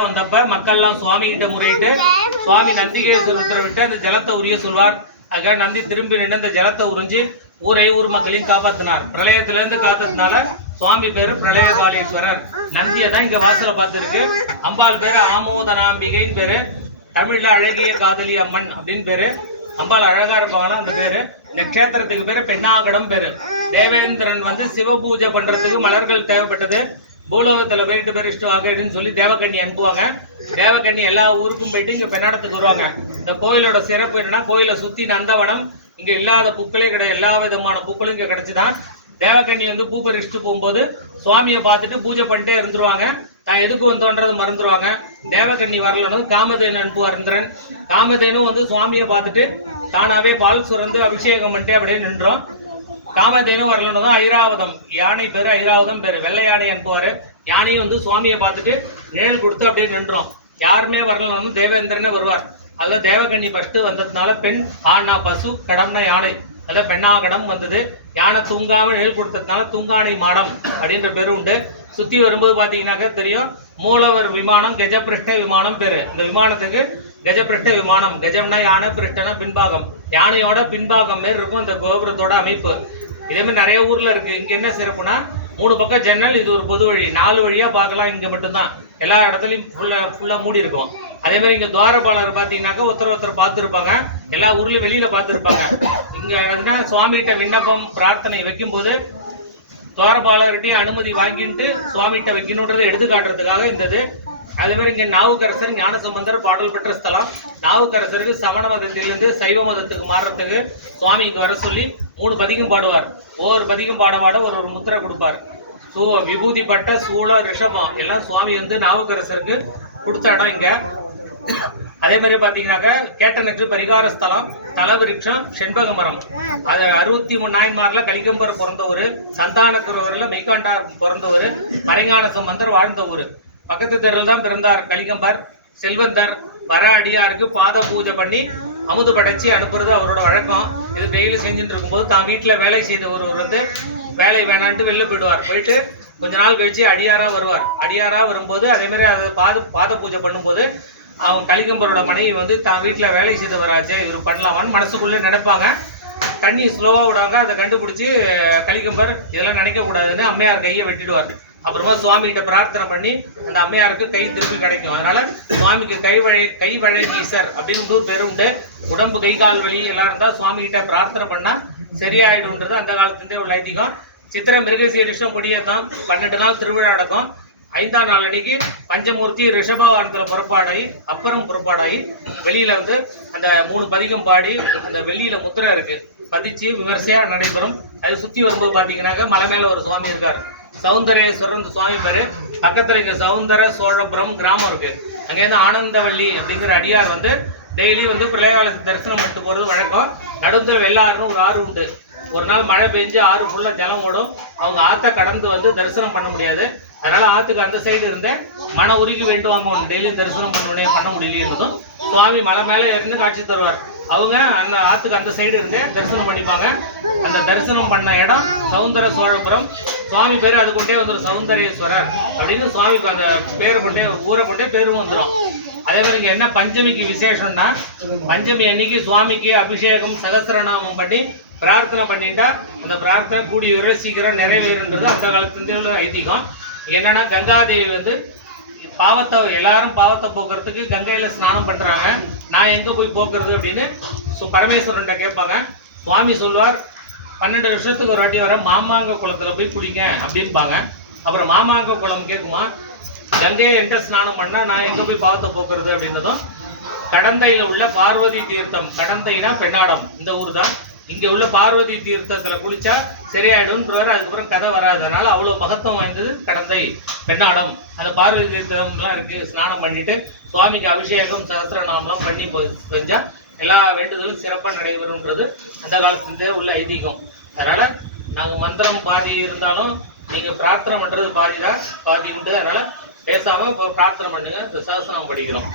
வந்தப்ப மக்கள்லாம் சுவாமி கிட்ட முறையிட்டு சுவாமி நந்திகேஸ்வரர் உத்தரவிட்டு அந்த ஜலத்தை உரிய சொல்வார். அதுக்காக நந்தி திரும்பி நின்று அந்த ஜலத்தை உறிஞ்சி ஊர் மக்களையும் காப்பாத்தினார். பிரளயத்திலிருந்து காத்ததுனால சுவாமி பேரு பிரளயகாலீஸ்வரர். நந்தியை தான் இங்க வாசல பார்த்துருக்கு. அம்பாள் பேரு ஆமோதனாம்பிகைன்னு பேரு. தமிழ்ல அழகிய காதலி அம்மன் அப்படின்னு பேரு. அம்பாள் அழகா இருப்பாங்கன்னா அந்த பேரு. இந்த கஷேத்திரத்துக்கு பேரு பெண்ணாகடம் பேரு. தேவேந்திரன் சிவ பூஜை பண்றதுக்கு மலர்கள் தேவைப்பட்டது. பூலோகத்துல போயிட்டு பெரிஷ்டு வாங்கன்னு சொல்லி தேவக்கண்ணி அனுப்புவாங்க. தேவக்கண்ணி எல்லா ஊருக்கும் போயிட்டு இங்க பெண்ணாடத்துக்கு வருவாங்க. இந்த கோயிலோட சிறப்பு என்னன்னா, கோயிலை சுத்தி நந்தவனம், இங்க இல்லாத பூக்களே கிடையாது. எல்லா விதமான பூக்களும் இங்க கிடைச்சுதான். தேவக்கண்ணி பூ பறிச்சுட்டு போகும்போது சுவாமியை பார்த்துட்டு பூஜை பண்ணிட்டே இருந்துருவாங்க. தான் எதுக்கு வந்தோன்றது மறந்துடுவாங்க. தேவக்கண்ணி வரலன்னு காமதேனு அனுப்புவார் இந்திரன். காமதேனு சுவாமியை பார்த்துட்டு தானாவே பால் சுரந்து அபிஷேகம் பண்ணிட்டு அப்படியே நின்றோம். காமதேனு வரலன்னு தான் ஐராவதம், யானை பேரு ஐராவதம் பேரு. வெள்ளை யானை அனுப்புவாரு. யானையும் சுவாமியை பார்த்துட்டு நிழல் கொடுத்து அப்படியே நின்றோம். யாருமே வரலன்னு தேவேந்திரனே வருவார். அதுல தேவகண்ணி ஃபர்ஸ்ட் வந்ததுனால பெண், ஆனா பசு, கடம்னா யானை, அதான் பெண்ணாகடம் வந்தது. யானை தூங்காம நிழல் கொடுத்ததுனால தூங்கானை மாடம் அப்படின்ற பேரு உண்டு. சுத்தி வரும்போது பாத்தீங்கன்னாக்க தெரியும், மூலவர் விமானம், கஜபிருஷ்ட விமானம் பேரு. இந்த விமானத்துக்கு கஜபிருஷ்ட விமானம். கஜம்னா யானை, பிருஷ்டனா பின்பாகம். யானையோட பின்பாகம் மாரி இருக்கும் அந்த கோபுரத்தோட அமைப்பு. இதே மாதிரி நிறைய ஊர்ல இருக்கு. இங்க என்ன சிறப்புனா, 3 பக்கம் ஜன்னல், இது ஒரு பொது வழி. 4 வழியா பார்க்கலாம். இங்க மட்டும்தான் எல்லா இடத்துலயும் ஃபுல்லா மூடி இருக்கும். அதே மாதிரி இங்க துவாரபாலர் பாத்தீங்கன்னாக்கா ஒருத்தர் பார்த்துருப்பாங்க. எல்லா ஊர்லயும் வெளியில பார்த்துருப்பாங்க. இங்க சுவாமிகிட்ட விண்ணப்பம் பிரார்த்தனை வைக்கும் போது துவாரபாலர்கிட்டயும் அனுமதி வாங்கிட்டு சுவாமிகிட்ட வைக்கணுன்றதை எடுத்து காட்டுறதுக்காக இருந்தது. அதே மாதிரி இங்க நாவுக்கரசர் ஞானசம்பந்தர் பாடல் பெற்ற ஸ்தலம். நாவுக்கரசருக்கு சமண மதத்திலிருந்து சைவ மதத்துக்கு மாறுறதுக்கு சுவாமி இங்க வர சொல்லி 3 பதிகம் பாடுவார். ஒவ்வொரு பதிகம் பாட ஒரு முத்திரை கொடுப்பார். விபூதி பட்ட சூளம் ரிஷபம் எல்லாம் சுவாமி நாவுக்கரசருக்கு கொடுத்த இடம் இங்க. அதே மாதிரி பாத்தீங்கன்னாக்க கேட்டநெற்று பரிகார ஸ்தலம், தலவிருட்சம், செண்பக மரம். அது 63 நாயன்மார்ல கலிகம்பர் பிறந்த ஊரு, சந்தானக்குறவர்ல மெய்காண்டார் பிறந்த ஊரு, மறைஞான சம்பந்தர் வாழ்ந்த ஊரு. பக்கத்து தெருவில் தான் பிறந்தார் கலிகம்பர். செல்வந்தர் வர அடியாருக்கு பாத பூஜை பண்ணி அமுது படைச்சி அனுப்புறது அவரோட வழக்கம். இது டெய்லி செஞ்சுட்டு இருக்கும்போது தான் வீட்டுல வேலை செய்த ஒருவர் வேலை வேணான்ட்டு வெளில போயிடுவார். போயிட்டு கொஞ்ச நாள் கழிச்சு அடியாரா வருவார். அடியாரா வரும்போது அதே மாதிரி அதை பாத பூஜை பண்ணும்போது அவங்க கலிகம்பரோட மனைவி தான் வீட்டுல வேலை செய்தவராச்சே, இவர் பண்ணலாமான்னு மனசுக்குள்ளே நினைப்பாங்க. தண்ணி ஸ்லோவா விடாங்க. அதை கண்டுபிடிச்சி கலிகம்பர் இதெல்லாம் நினைக்க கூடாதுன்னு அம்மையார் கையை வெட்டிடுவார். அப்புறமா சுவாமி கிட்ட பிரார்த்தனை பண்ணி அந்த அம்மையாருக்கு கை திருப்பி கிடைக்கும். அதனால சுவாமிக்கு கை வழங்கீசர் அப்படின்னு ஒரு பேரு உண்டு. உடம்பு கை கால் வலி எல்லாம் இருந்தா சுவாமி கிட்ட பிரார்த்தனை பண்ணா சரியாயிடும்ன்றது அந்த காலத்திலே உள்ள ஐதீகம். சித்திரை மிருகசீரிஷம் கொடியேற்றம் 12 நாள் திருவிழா நடக்கும். 5ஆம் நாள் அன்னைக்கு பஞ்சமூர்த்தி ரிஷபவாகனத்துல புறப்பாடாகி அப்புறம் புறப்பாடாகி வெளியில அந்த 3 பதிகம் பாடி அந்த வெள்ளியில முத்திரை இருக்கு பதிச்சு விமர்சையா நடைபெறும். அதை சுத்தி வரும்போது பாத்தீங்கன்னாக்க மலை மேல ஒரு சுவாமி இருக்காரு, சௌந்தரேஸ்வரர் சுவாமி பேரு. பக்கத்துல இங்க சௌந்தர சோழபுரம் கிராமம் இருக்கு. அங்கேருந்து ஆனந்தவள்ளி அப்படிங்கிற அடியார் டெய்லி பிரளயகால தரிசனம் பண்ணிட்டு போறது வழக்கம். நடுத்துல வெள்ளாறுன்னு ஒரு ஆறு உண்டு. ஒரு நாள் மழை பெஞ்சு ஆறு ஃபுல்லா ஜலம் ஓடும். அவங்க ஆத்த கடந்து தரிசனம் பண்ண முடியாது. அதனால ஆத்துக்கு அந்த சைடு இருந்தே மன உருகி வேண்டுவாங்க, டெய்லியும் தரிசனம் பண்ண முடியலையதும் சுவாமி மலை மேல இருந்து காட்சி தருவார். அவங்க அந்த ஆத்துக்கு அந்த சைடு இருந்தே தரிசனம் பண்ணிப்பாங்க. அந்த தரிசனம் பண்ண இடம் சௌந்தர சோழபுரம். சுவாமி பேரு அது கொண்டே சௌந்தரேஸ்வரர் அப்படின்னு சுவாமிக்கு அந்த பேரு கொண்டே ஊரை கொண்டே பேரும் வந்துடும். அதே மாதிரி இங்க என்ன பஞ்சமிக்கு விசேஷம்னா, பஞ்சமி அன்னைக்கு சுவாமிக்கு அபிஷேகம் சகஸ்ரநாமம் பண்ணி பிரார்த்தனை பண்ணிட்டா அந்த பிரார்த்தனை கூடிய விரை சீக்கிரம் நிறைவேறுன்றது அந்த காலத்துல உள்ள ஐதீகம். என்னன்னா, கங்காதேவி பாவத்தை எல்லாரும் பாவத்தை போக்குறதுக்கு கங்கையில ஸ்நானம் பண்றாங்க. நான் எங்க போய் போக்குறது அப்படின்னு பரமேஸ்வரன்ட்ட கேட்பாங்க. சுவாமி சொல்லுவார், 12 வருஷத்துக்கு ஒரு வாட்டி வர மாமாங்க குளத்துல போய் குளிங்க அப்படின்பாங்க. அப்புறம் மாமாங்க குளம் கேட்குமா, கங்கையை என்கிட்ட ஸ்நானம் பண்ணா நான் எங்க போய் பாவத்தை போக்குறது அப்படின்றதும். கடந்தையில உள்ள பார்வதி தீர்த்தம், கடந்தைனா பெண்ணாடம், இந்த ஊர் தான். இங்க உள்ள பார்வதி தீர்த்தத்துல குளிச்சா சரியாயிடும்ன்றவர். அதுக்கப்புறம் கதை வராது. அதனால அவ்வளவு மகத்துவம் வாய்ந்தது கடந்தை பெண்ணாடம். அந்த பார்வதி தீர்த்தம்லாம் இருக்கு. ஸ்நானம் பண்ணிட்டு சுவாமிக்கு அபிஷேகம் சகஸ்ரநாமம் பண்ணி செஞ்சா எல்லா வேண்டுதலும் சிறப்பாக நடைபெறும்ன்றது அந்த காலத்திலே உள்ள ஐதீகம். அதனால நாங்க மந்திரம் பாதி இருந்தாலும் நீங்க பிரார்த்தனை பண்றது பாதி உண்டு. அதனால பேசாம பிரார்த்தனை பண்ணுங்க. இந்த சகஸ்ரநாமம் படிக்கிறோம்.